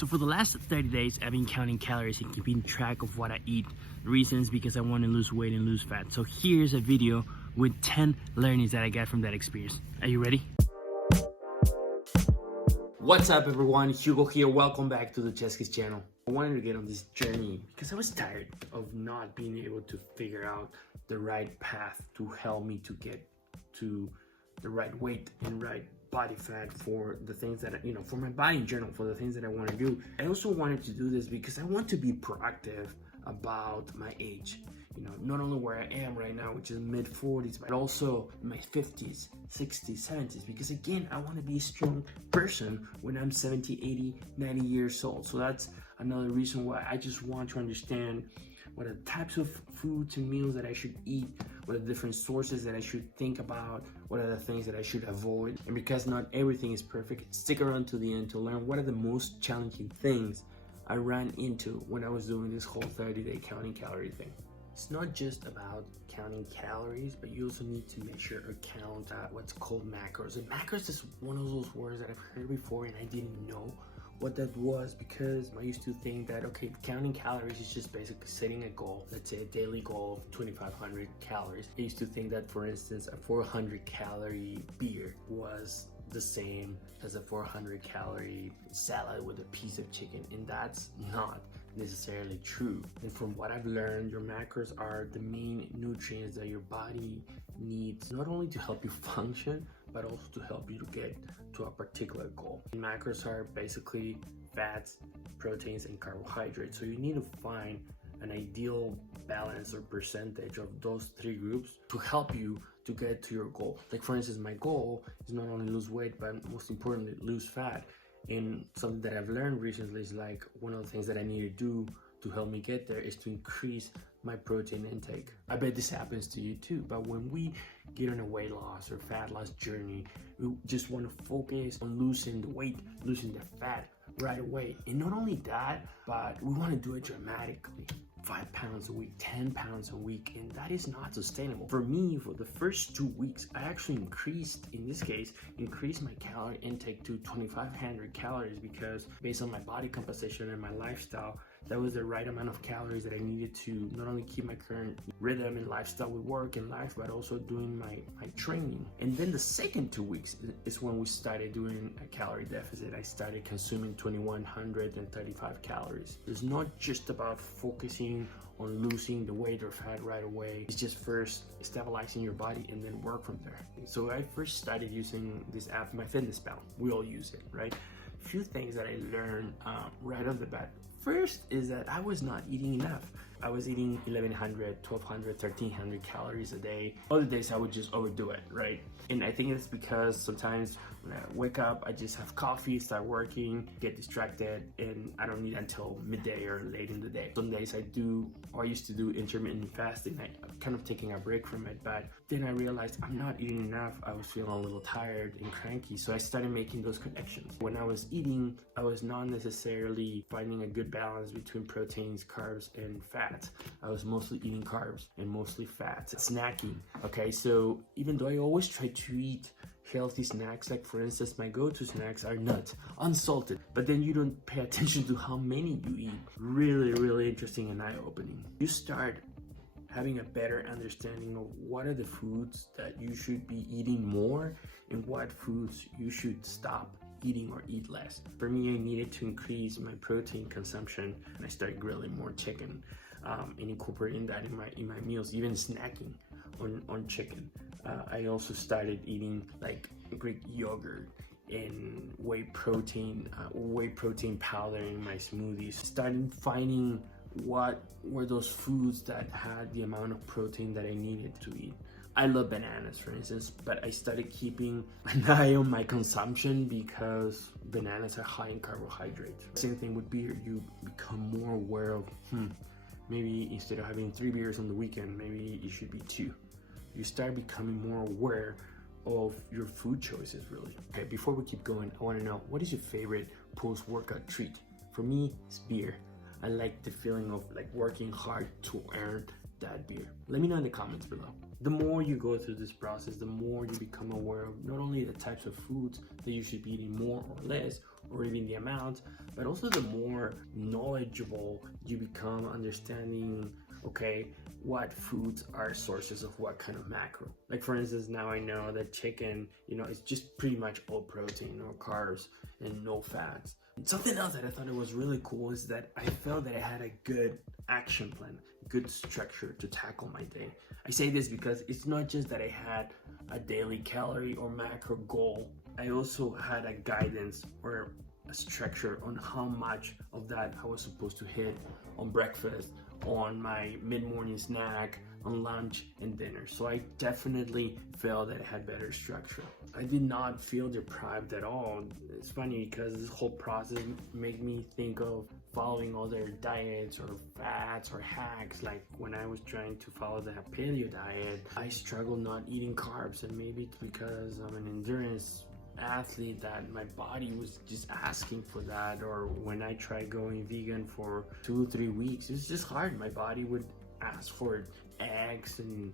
So for the last 30 days, I've been counting calories and keeping track of what I eat. The reason is because I want to lose weight and lose fat. So here's a video with 10 learnings that I got from that experience. Are you ready? What's up everyone, Hugo here. Welcome back to the Cheskis channel. I wanted to get on this journey because I was tired of not being able to figure out the right path to help me to get to the right weight and right body fat for the things that, for my body in general, for the things that I want to do. I also wanted to do this because I want to be proactive about my age. Not only where I am right now, which is mid 40s, but also my 50s, 60s, 70s, because again, I want to be a strong person when I'm 70, 80, 90 years old. So that's another reason why I just want to understand what are the types of foods and meals that I should eat, what are the different sources that I should think about, what are the things that I should avoid. And because not everything is perfect, stick around to the end to learn what are the most challenging things I ran into when I was doing this whole 30-day counting calorie thing. It's not just about counting calories, but you also need to measure or count what's called macros. And macros is one of those words that I've heard before and I didn't know what that was, because I used to think that, okay, counting calories is just basically setting a goal, let's say a daily goal of 2,500 calories. I used to think that, for instance, a 400 calorie beer was the same as a 400 calorie salad with a piece of chicken, and that's not necessarily true. And from what I've learned, your macros are the main nutrients that your body needs, not only to help you function, but also to help you to get to a particular goal. And macros are basically fats, proteins, and carbohydrates. So you need to find an ideal balance or percentage of those three groups to help you to get to your goal. Like for instance, my goal is not only lose weight, but most importantly, lose fat. And something that I've learned recently is like one of the things that I need to do to help me get there is to increase my protein intake. I bet this happens to you too, but when we get on a weight loss or fat loss journey, we just want to focus on losing the weight, losing the fat right away. And not only that, but we want to do it dramatically. 5 pounds a week, 10 pounds a week, and that is not sustainable. For me, for the first 2 weeks, I actually increased my calorie intake to 2,500 calories, because based on my body composition and my lifestyle, that was the right amount of calories that I needed to not only keep my current rhythm and lifestyle with work and life, but also doing my training. And then the second 2 weeks is when we started doing a calorie deficit. I started consuming 2,135 calories. It's not just about focusing on losing the weight or fat right away. It's just first stabilizing your body and then work from there. So I first started using this app, MyFitnessPal. We all use it, right? A few things that I learned right off the bat. First is that I was not eating enough. I was eating 1,100, 1,200, 1,300 calories a day. Other days I would just overdo it, right? And I think it's because sometimes when I wake up, I just have coffee, start working, get distracted, and I don't eat until midday or late in the day. Some days I used to do intermittent fasting. I'm kind of taking a break from it, but then I realized I'm not eating enough. I was feeling a little tired and cranky, so I started making those connections. When I was eating, I was not necessarily finding a good balance between proteins, carbs, and fats. I was mostly eating carbs and mostly fats. Snacking, okay? So even though I always try to eat healthy snacks, like for instance, my go-to snacks are nuts, unsalted, but then you don't pay attention to how many you eat. Really, really interesting and eye-opening. You start having a better understanding of what are the foods that you should be eating more and what foods you should stop eating or eat less. For me, I needed to increase my protein consumption, and I started grilling more chicken and incorporating that in my meals, even snacking on chicken. I also started eating like Greek yogurt and whey protein powder in my smoothies. Started finding what were those foods that had the amount of protein that I needed to eat. I love bananas, for instance, but I started keeping an eye on my consumption because bananas are high in carbohydrates. Same thing with beer. You become more aware of, maybe instead of having 3 beers on the weekend, maybe it should be 2. You start becoming more aware of your food choices, really. Okay, before we keep going, I want to know, what is your favorite post-workout treat? For me, it's beer. I like the feeling of like working hard to earn that beer. Let me know in the comments below. The more you go through this process, the more you become aware of not only the types of foods that you should be eating more or less, or even the amount, but also the more knowledgeable you become, understanding, okay, what foods are sources of what kind of macro. Like for instance, now I know that chicken, it's just pretty much all protein, no carbs and no fats. And something else that I thought it was really cool is that I felt that I had a good action plan, good structure to tackle my day. I say this because it's not just that I had a daily calorie or macro goal. I also had a guidance or a structure on how much of that I was supposed to hit on breakfast, on my mid-morning snack, on lunch and dinner. So I definitely felt that I had better structure. I did not feel deprived at all. It's funny because this whole process made me think of following other diets or fads or hacks. Like when I was trying to follow the paleo diet, I struggled not eating carbs, and maybe it's because I'm an endurance athlete that my body was just asking for that. Or when I tried going vegan for 2-3 weeks, it's just hard. My body would ask for eggs and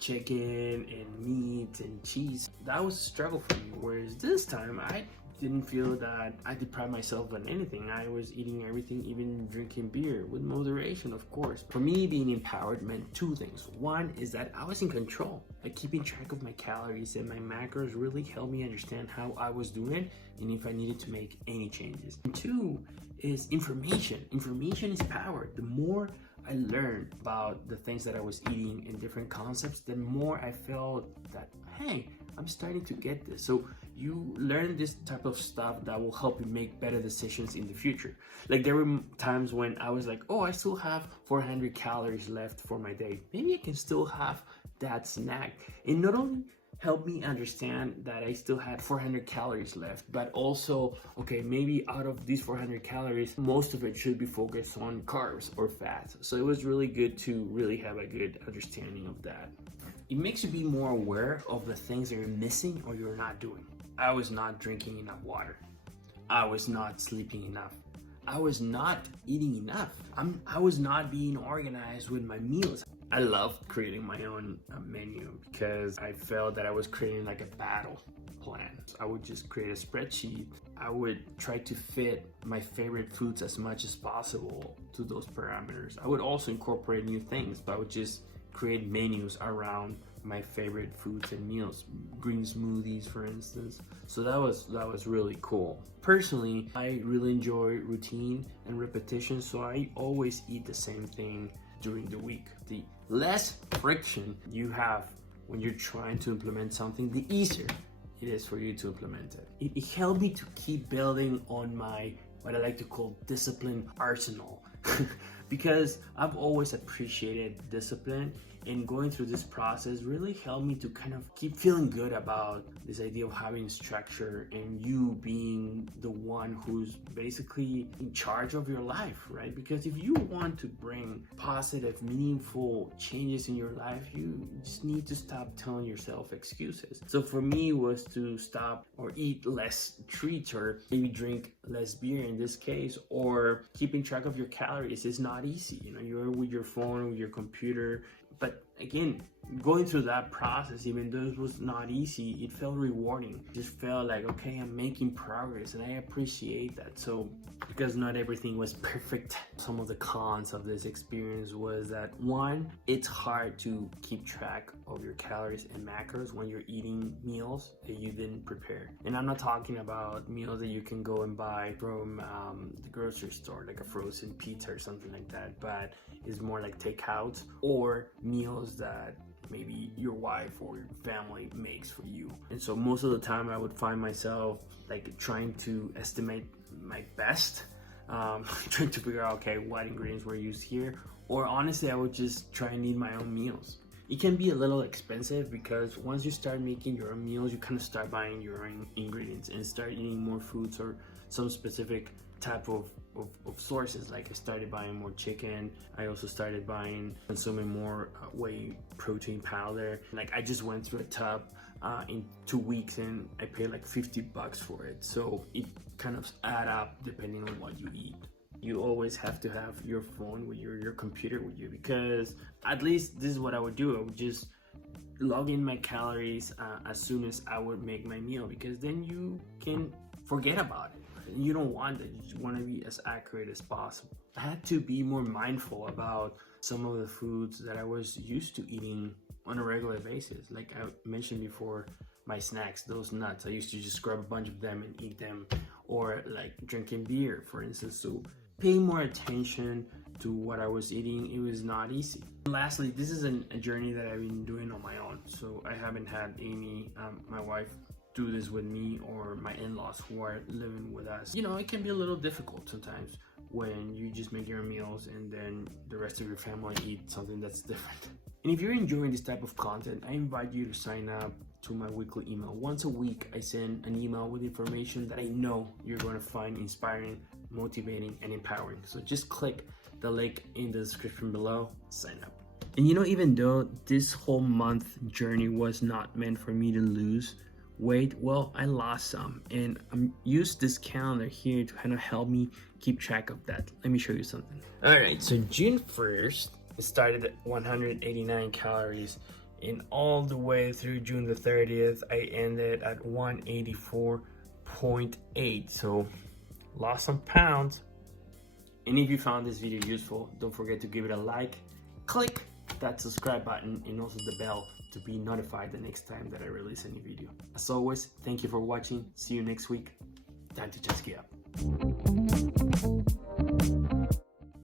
chicken and meat and cheese. That was a struggle for me, whereas this time I didn't feel that I deprived myself of anything. I was eating everything, even drinking beer, with moderation, of course. For me, being empowered meant two things. One is that I was in control. Like keeping track of my calories and my macros really helped me understand how I was doing and if I needed to make any changes. And two is information. Information is power. The more I learned about the things that I was eating and different concepts, the more I felt that, hey, I'm starting to get this. So you learn this type of stuff that will help you make better decisions in the future. Like there were times when I was like, oh, I still have 400 calories left for my day. Maybe I can still have that snack. And not only helped me understand that I still had 400 calories left, but also, okay, maybe out of these 400 calories, most of it should be focused on carbs or fats. So it was really good to really have a good understanding of that. It makes you be more aware of the things that you're missing or you're not doing. I was not drinking enough water. I was not sleeping enough. I was not eating enough. I was not being organized with my meals. I loved creating my own menu because I felt that I was creating like a battle plan. I would just create a spreadsheet. I would try to fit my favorite foods as much as possible to those parameters. I would also incorporate new things, but I would just create menus around my favorite foods and meals, green smoothies for instance. So that was really cool. Personally, I really enjoy routine and repetition, so I always eat the same thing during the week. The less friction you have when you're trying to implement something, the easier it is for you to implement it. It helped me to keep building on my, what I like to call, discipline arsenal. Because I've always appreciated discipline, and going through this process really helped me to kind of keep feeling good about this idea of having structure and you being the one who's basically in charge of your life, right? Because if you want to bring positive, meaningful changes in your life, you just need to stop telling yourself excuses. So for me, it was to stop or eat less treats, or maybe drink less beer in this case, or keeping track of your calories is not easy. You're with your phone, with your computer. But again, going through that process, even though it was not easy, it felt rewarding. It just felt like, okay, I'm making progress, and I appreciate that. So because not everything was perfect, some of the cons of this experience was that, one, it's hard to keep track of your calories and macros when you're eating meals that you didn't prepare. And I'm not talking about meals that you can go and buy from the grocery store, like a frozen pizza or something like that, but it's more like takeouts or meals that maybe your wife or your family makes for you. And so most of the time I would find myself like trying to estimate my best, trying to figure out, okay, what ingredients were used here, or honestly I would just try and eat my own meals. It can be a little expensive because once you start making your own meals, you kind of start buying your own ingredients and start eating more foods or some specific type of sources. Like I started buying more chicken. I also started consuming more whey protein powder. Like I just went through a tub in 2 weeks and I paid like $50 for it. So it kind of add up depending on what you eat. You always have to have your phone with your computer with you, because at least this is what I would do. I would just log in my calories as soon as I would make my meal, because then you can forget about it. You don't want that. You just want to be as accurate as possible. I had to be more mindful about some of the foods that I was used to eating on a regular basis. Like I mentioned before, my snacks, those nuts, I used to just grab a bunch of them and eat them, or like drinking beer, for instance. So paying more attention to what I was eating, it was not easy. And lastly, this is a journey that I've been doing on my own. So I haven't had Amy, my wife, do this with me, or my in-laws who are living with us. You know, it can be a little difficult sometimes when you just make your meals and then the rest of your family eat something that's different. And if you're enjoying this type of content, I invite you to sign up to my weekly email. Once a week, I send an email with information that I know you're going to find inspiring, motivating, and empowering. So just click the link in the description below, sign up. And you know, even though this whole month journey was not meant for me to lose weight, well, I lost some, and I'm used this calendar here to kind of help me keep track of that. Let me show you something. All right, so June 1st, it started at 189 calories, and all the way through June the 30th, I ended at 184.8. So lost some pounds. And if you found this video useful, don't forget to give it a like, click that subscribe button, and also the bell to be notified the next time that I release any video. As always, thank you for watching. See you next week. Time to just get up.